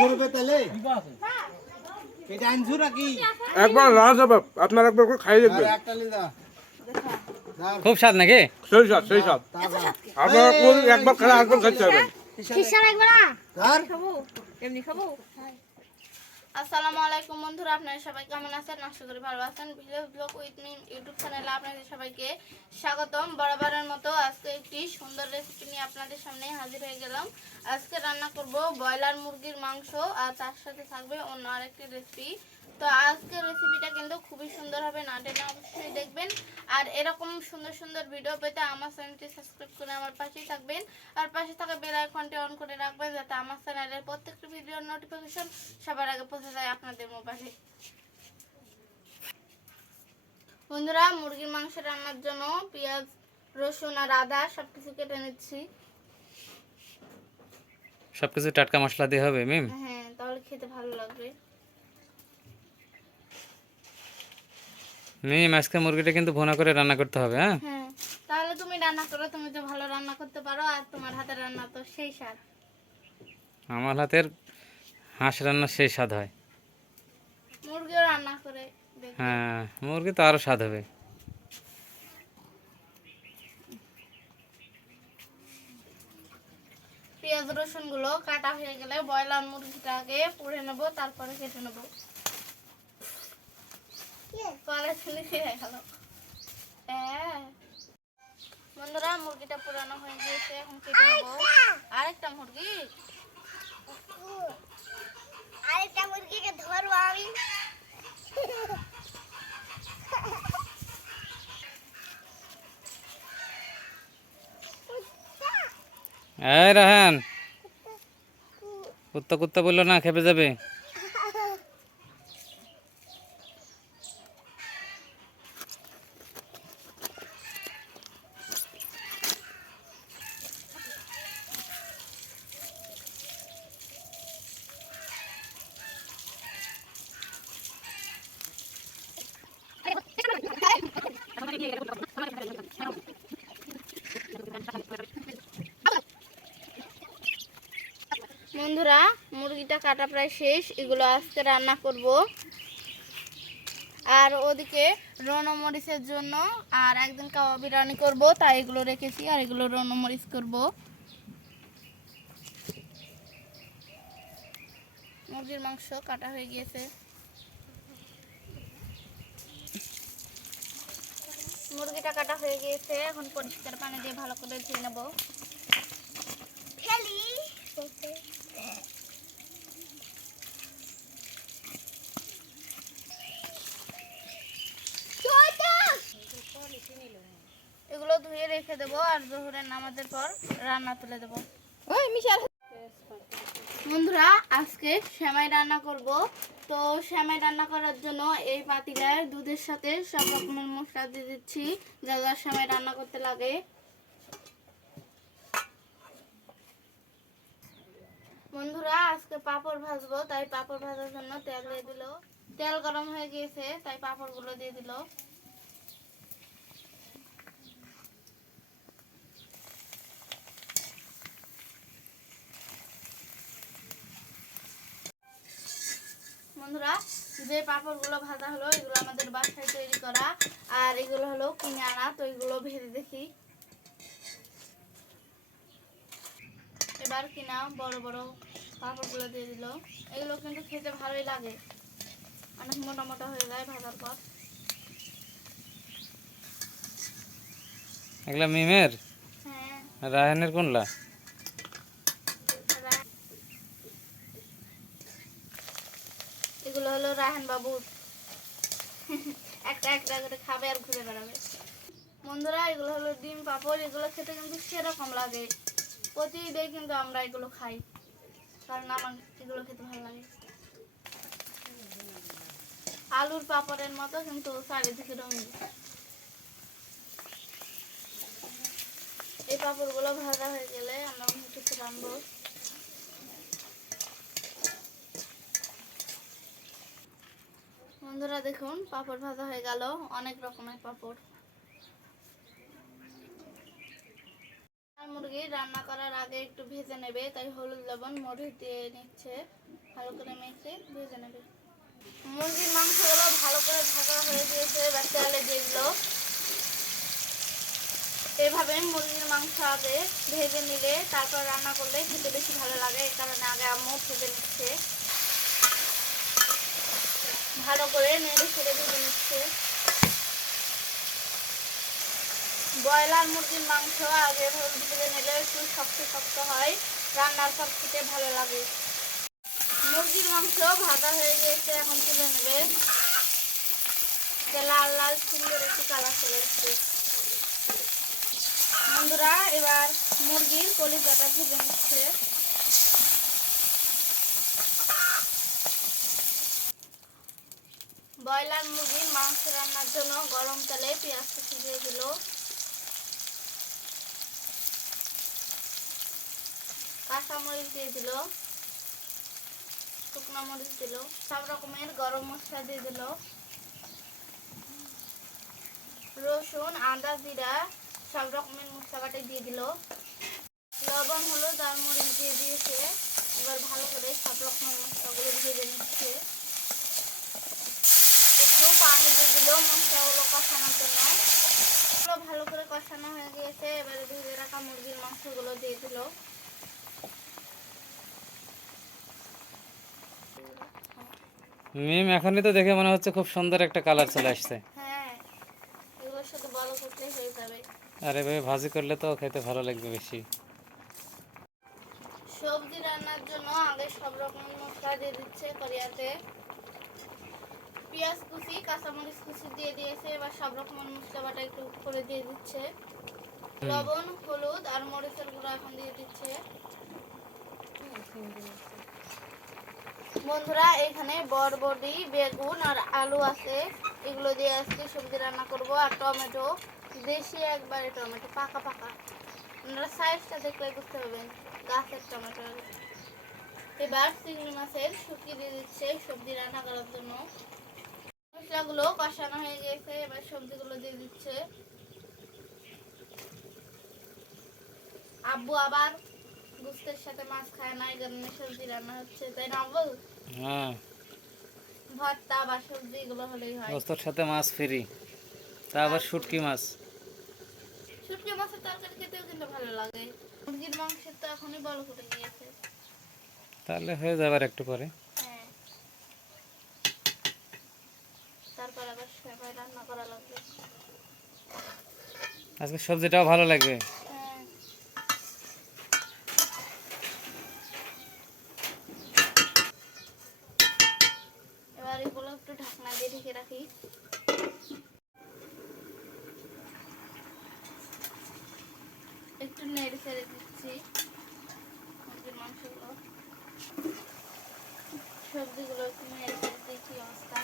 করবে তাহলে? এটা আনছু নাকি একবার হবে আপনার একবার করে খাইয়ে দেখবেন। খুব স্বাদ নাকি? সেই স্বাদ সেই স্বাদ। আপনারা একবার খেলে একবার খেতে হবে খিসা লাগবে না ধর খাব? এমনি খাব? আসসালামু আলাইকুম বন্ধুরা, আপনারা সবাই কেমন আছেন? আশা করি ভালো আছেন। Village blog with me YouTube চ্যানেলে আপনাদের সবাইকে স্বাগতম। বরাবরের মতো আজকে একটি সুন্দর রেসিপি নিয়ে আপনাদের সামনে হাজির হয়ে গেলাম। আজকে রান্না করব ব্রয়লার মুরগির মাংস আর তার সাথে থাকবে অন্য আরেকটি রেসিপি তো আজকের রেসিপিটা কিন্তু খুবই সুন্দর হবে না টেনে অবশ্যই দেখবেন। আর এরকম সুন্দর সুন্দর ভিডিও পেতে আমার চ্যানেলটি সাবস্ক্রাইব করে আমার পাশেই থাকবেন। আর পাশে থাকা বেল আইকনটি অন করে রাখবেন যাতে আমার চ্যানেলের প্রত্যেকটি ভিডিওর নোটিফিকেশন সবার আগে পৌঁছে যায় আপনাদের মোবাইলে বন্ধুরা মুরগির মাংস রান্নার জন্য পেঁয়াজ রসুন আর আদা সব কিছু কেটে নিচ্ছি। সবকিছু টাটকা মশলা দিয়ে হবে মিম? হ্যাঁ তাহলে খেতে ভালো লাগবে। মিম আজকে মুরগিটা কিন্তু ভুনা করে রান্না করতে হবে হ্যাঁ? হ্যাঁ তাহলে তুমি রান্না করো তুমি তো ভালো রান্না করতে পারো আর তোমার হাতের রান্না তো সেই স্বাদ। আমার হাতের হাঁস রান্না সেই স্বাদ হয়। মুরগিও রান্না করে হ্যাঁ মুরগি তো আরও স্বাদ হবে। পেঁয়াজ রসুনগুলো কাটা হয়ে গেলে ব্রয়লার মুরগিটাকে পুড়ে নেব তারপরে কেটে নেব পরে শুনে খেয়ে গেল হ্যাঁ বন্ধুরা মুরগিটা পুরানো হয়ে গিয়েছে এখন কেটে নেব। আরেকটা মুরগি। আরেকটা মুরগিকে ধরবো আমি। এই রাহান কুত্তা কুত্তা বলল না খেপে যাবে বন্ধুরা মুরগিটা কাটা প্রায় শেষ, এগুলো আজকে রান্না করব। আর ওদিকে রণমরিচের জন্য আর একদিন কাওয়া বিরিয়ানি করব, তাই এগুলো রেখেছি আর এগুলো রণমরিচ করব। মুরগির মাংস কাটা হয়ে গিয়েছে। মুরগিটা কাটা হয়ে গিয়েছে, এখন পরিষ্কার পানি দিয়ে ভালো করে ধুয়ে নেব ফেলি এগুলো ধুয়ে রেখে দেবো আর জোহরের নামাজের পর রান্না তুলে দেবো। বন্ধুরা আজকে সেমাই রান্না করব। তো সেমাই রান্না করার জন্য এই পাতিলায় দুধের সাথে সব রকমের মশলা দিয়ে দিচ্ছি যা যা সেমাই রান্না করতে লাগে। বন্ধুরা আজকে পাপড় ভাজবো তাই পাপড় ভাজার জন্য তেল দিয়ে দিল। তেল গরম হয়ে গিয়েছে তাই পাপড়গুলো দিয়ে দিল বন্ধুরা যে পাপড়গুলো ভাজা হলো এগুলো আমাদের বাসায় তৈরি করা। আর এগুলো হলো কিনে আনা তো এগুলো ভেজে দেখি। এবার কিনা বড় বড় পাপড়গুলো দিয়ে দিল। এগুলো কিন্তু খেতে ভালোই লাগে। অনেক মোটা মোটা হয়ে যায় ভাজার পর। এগুলা মিমের? হ্যাঁ। রাহানের কোনলা রা- এগুলো হলো রাহান বাবুর একটা একটা করে খাবে আর ঘুরে বেড়াবে। বন্ধুরা, এগুলো হলো ডিম, পাপড়, এগুলো খেতে কিন্তু সেরকম লাগে। প্রতিদিন কিন্তু আমরা এগুলো খাই। কারণ আমার এগুলো খেতে ভালো লাগে। আলুর পাপড়ের মতো কিন্তু চারিদিকে রঙিন। এই পাপড়গুলো ভাজা হয়ে গেলে আমরা কিছু রানবো বন্ধুরা দেখুন, পাপড় ভাজা হয়ে গেল। অনেক রকমের পাপড়। মুরগি রান্না করার আগে একটু ভেজে নেবে, তাই হলুদ, লবণ, মরিচ দিয়ে নিচ্ছে। ভালো করে মেখে ভেজে নেবে। মুরগির মাংসগুলো ভালো করে ভাজা হয়ে গিয়েছে, এবার তেলে এভাবে মুরগির মাংস আগে ভেজে নিলে, তারপর রান্না করলে খেতে বেশি ভালো লাগে, এই কারণে আগে আম্মু ভেজে নিচ্ছে। ভালো করে নেড়ে ছেড়ে ভেজে নিচ্ছে। ব্রয়লার মুরগির মাংস আগে এভাবে ভেজে নিলে একটু শক্ত শক্ত হয়, রান্নার সব খেতে ভালো লাগে। মুরগির মাংস ভাজা হয়ে গিয়েছে, এখন তুলে নেবে। লাল লাল সুন্দর একটু কালার চলে এসছে। বন্ধুরা, এবার মুরগির কলিজাটা ভেজে নিচ্ছে। ব্রয়লার মুরগির মাংস রান্নার জন্য গরম তেলে পেঁয়াজ কুচি দিয়ে দিল। কাঁচামরিচ দিয়ে দিল। শুকনো মরিচ দিল। সব রকমের গরম মশলা দিয়ে দিল। রসুন, আদা, জিরা সব রকমের মশলা বাটে দিয়ে দিল। লবণ, হলুদ আর মরিচ দিয়ে দিয়েছে। এবার ভালো করে সব রকমের মশলাগুলো ভেজে নিচ্ছে। পানি দিয়ে দিল কষানোর জন্য। ভালো করে কষানো হয়ে গিয়েছে এবারে ভেজে রাখা মুরগির মাংসগুলো দিয়ে দিল। মিম এখনই তো দেখে মনে হচ্ছে খুব সুন্দর একটা কালার চলে আসছে। হ্যাঁ আর এভাবে ভাজি করলে তো খেতে ভালো লাগবে বেশি। সবজি রান্নার জন্য আগে সব রকমের মশলা দিয়ে দিচ্ছে করিয়াতে পেঁয়াজ কুচি, কাঁচামরিচ কুচি দিয়ে দিয়েছে, এবার সব রকমের মশলা বাটা একটু করে দিয়ে দিচ্ছে। লবণ, হলুদ আর মরিচের গুঁড়ো এখন দিয়ে দিচ্ছে। বন্ধুরা, এখানে বরবটি, বেগুন আর আলু আছে। এগুলো দিয়ে আজকে সবজি রান্না করব। আর টমেটো, দেশি একবারে টমেটো, পাকা পাকা। আপনারা সাইজটা দেখলে বুঝতে পারবেন, গাছের টমেটো। এবার চিংড়ি মাছের শুকিয়ে দিয়ে দিচ্ছে সবজি রান্না করার জন্য। মশলাগুলো কষানো হয়ে গেছে এবার সবজিগুলো দিয়ে দিচ্ছে। আব্বু আবার গুস্তের সাথে মাছ খায় না কারণে সবজি রান্না হচ্ছে তাই না আব্বু? হ্যাঁ। ভর্তা বা সবজি এগুলো হলেই হয়। গোস্তর সাথে মাছ ফ্রি তা আবার শুটকি মাছ। শুটকি মাছের তরকারি খেতেও কিন্তু ভালো লাগে। মুরগির মাংসের তো এখনই বড় ফুটে গিয়েছে। তাহলে হয়ে যাবে আর একটু পরে হ্যাঁ তারপর আবার সেমাই রান্না করা লাগবে। আজকে সবজিটাও ভালো লাগবে? হ্যাঁ। এবার এগুলো একটু ঢাকনা দিয়ে ঢেকে রাখি। একটু নেড়ে ছেড়ে দিচ্ছি মুরগির মাংসগুলো। সবজিগুলো একটু নেড়ে ছেড়ে দিচ্ছি অবস্থা।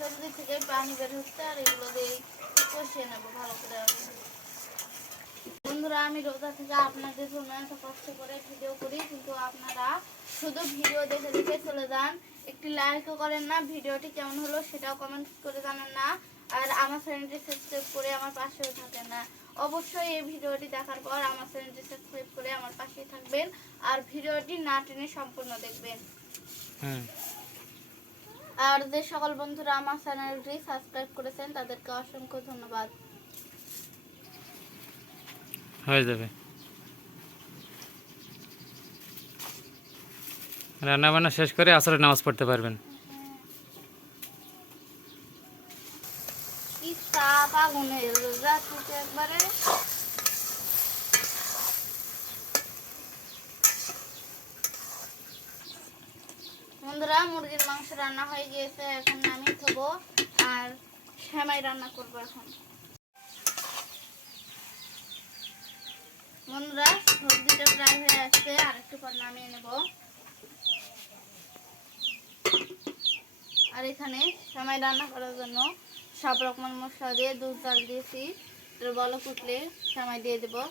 সবজি থেকে পানি বের হচ্ছে, আর এগুলো দিয়ে কষিয়ে নেব ভালো করে বন্ধুরা, আমি রোজা থেকে আপনাদের জন্য এত কষ্ট করে ভিডিও করি, কিন্তু আপনারা শুধু ভিডিও দেখে দেখে চলে যান। একটি লাইকও করেন না ভিডিওটি কেমন হলো সেটাও কমেন্ট করে জানান না। আর আমার চ্যানেলটি সাবস্ক্রাইব করে আমার পাশেও থাকেন না। অবশ্যই এই ভিডিওটি দেখার পর আমার চ্যানেলটি সাবস্ক্রাইব করে আমার পাশেই থাকবেন, আর ভিডিওটি না টেনে সম্পূর্ণ দেখবেন। হুম। আর যে সকল বন্ধুরা আমার চ্যানেলটি সাবস্ক্রাইব করেছেন তাদেরকে অসংখ্য ধন্যবাদ। হয়ে যাবে। রান্না বান্না শেষ করে আসরে নামাজ পড়তে পারবেন। কি তাপ আগুনের রাত্রিতে একবারে? বন্ধুরা, মুরগির মাংস রান্না হয়ে গিয়েছে। এখন নামিয়ে থবো আর সেমাই রান্না করব এখন। বন্ধুরা, সবজিটা প্রায় হয়ে আসছে, আর একটু পর নামিয়ে নেব। আর এখানে সেমাই রান্না করার জন্য সব রকমের মশলা দিয়ে দুধ চাল দিয়েছি। বলো ফুটলে সেমাই দিয়ে দেবো।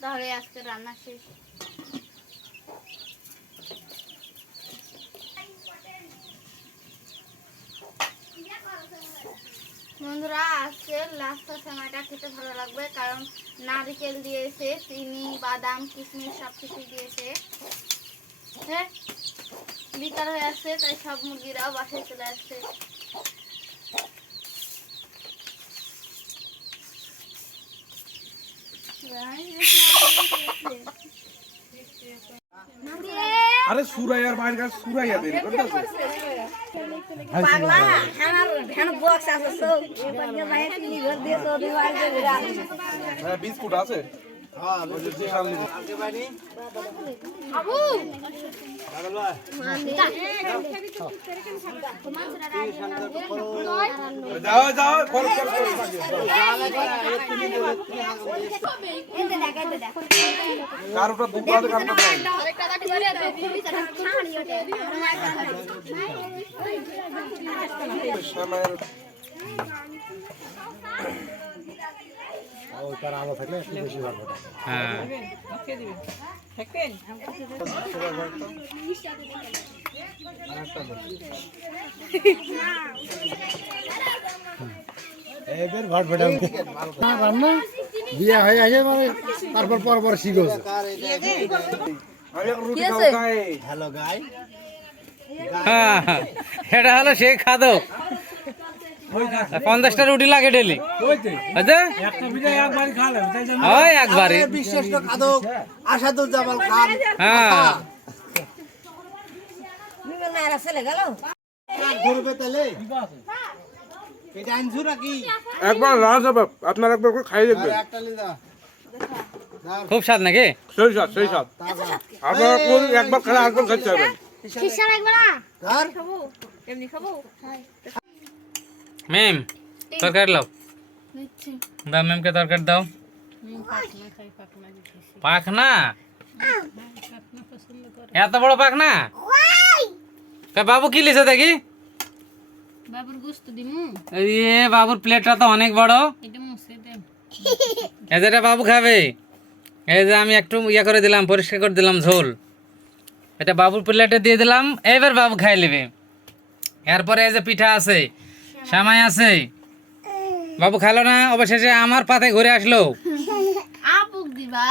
তাহলে আজকে রান্না শেষ। বন্ধুরা, আজকে লাস্টের সময়টা খেতে ভালো লাগবে কারণ নারকেল দিয়েছে, চিনি, বাদাম, কিশমিশ সব কিছু দিয়েছে। হ্যাঁ বিকাল হয়ে আসছে তাই সব মুরগিরাও বাসায় চলে আসছে। আরে সুরাইয়ার বাইরে কাছে সুরাইয়া দেন করতেছে পাগলা আমার ভ্যান বক্স আছে সব এবার ভাই তিনি ঘর দিয়ে সব হ্যাঁ বিস্কুট আছে। হ্যাঁ ওই যে বিশাল নিবি। আগে বাড়ি আবু হ্যাঁ। বিয়ে হয়ে আসে মানে তারপর পর পর শিখেছে গাই। হ্যাঁ, এটা হলো সেই খাদক। পঞ্চাশটা রুটি লাগে ডেলি ওই আসাদুল জামাল খান। হ্যাঁ। একবার হবে আপনার একবার করে খাই দেখবেন। খুব স্বাদ নাকি? সেই সাত সেই সাত আপনারা একবার খেলে একবার? খাইতে ধর মেম তরকারি লাও। দাও মেমকে তরকারি দাও। পাখনা এত বড় পাখনা? তা বাবু কি লিছে দেখি? বাবুর গোস্ত দিমু। ইয়ে বাবুর প্লেটটা তো অনেক বড়। এটা মুছে দে। এই যে এটা বাবু খাবে। এই যে আমি একটু ইয়ে করে দিলাম পরিষ্কার করে দিলাম ঝোল। এটা বাবুর প্লেটে দিয়ে দিলাম এবার বাবু খাই নেবে। এরপরে এই যে পিঠা আছে সামাই আছে। বাবু খালো না অবশেষে আমার পাতে ঘুরে আসলো। আপুক দিবা।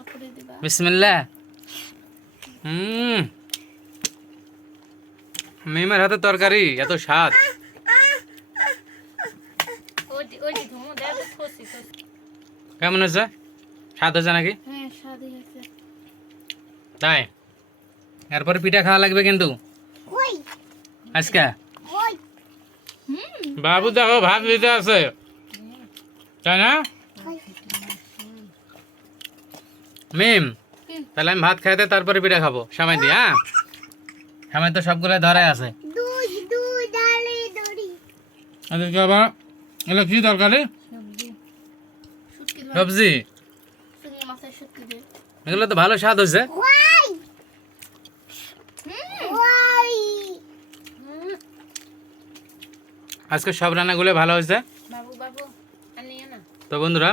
আপুরে দিবা হুম। মিমের হাতে তরকারি এত স্বাদ। কেমন হয়েছে? স্বাদ হয়েছে নাকি? হ্যাঁ আছে তাই এরপরে পিঠা খাওয়া লাগবে কিন্তু। আজকে? বাবু দেখো ভাত দিতে আছে। তাই না? মিম তাহলে আমি ভাত খাইতে তারপরে পিঠা খাব। সময় দিয়ে হ্যাঁ? সময় তো সবগুলো ধরাই আছে। আজকে আবার এগুলো কি তরকারি? সবজি। এগুলো তো ভালো স্বাদ হয়েছে। আজকে সব রান্নাগুলো ভালো হয়েছে? তো বন্ধুরা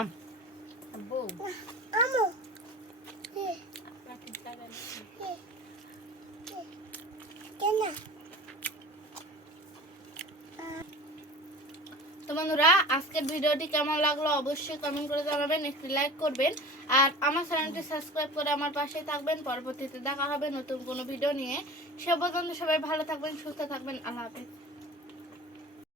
তো বন্ধুরা আজকের ভিডিওটি কেমন লাগল অবশ্যই কমেন্ট করে জানাবেন একটি লাইক করবেন। আর আমার চ্যানেলটি সাবস্ক্রাইব করে আমার পাশে থাকবেন। পরবর্তীতে দেখা হবে নতুন কোনো ভিডিও নিয়ে। সে পর্যন্ত সবাই ভালো থাকবেন সুস্থ থাকবেন। আল্লাহ হাফেজ।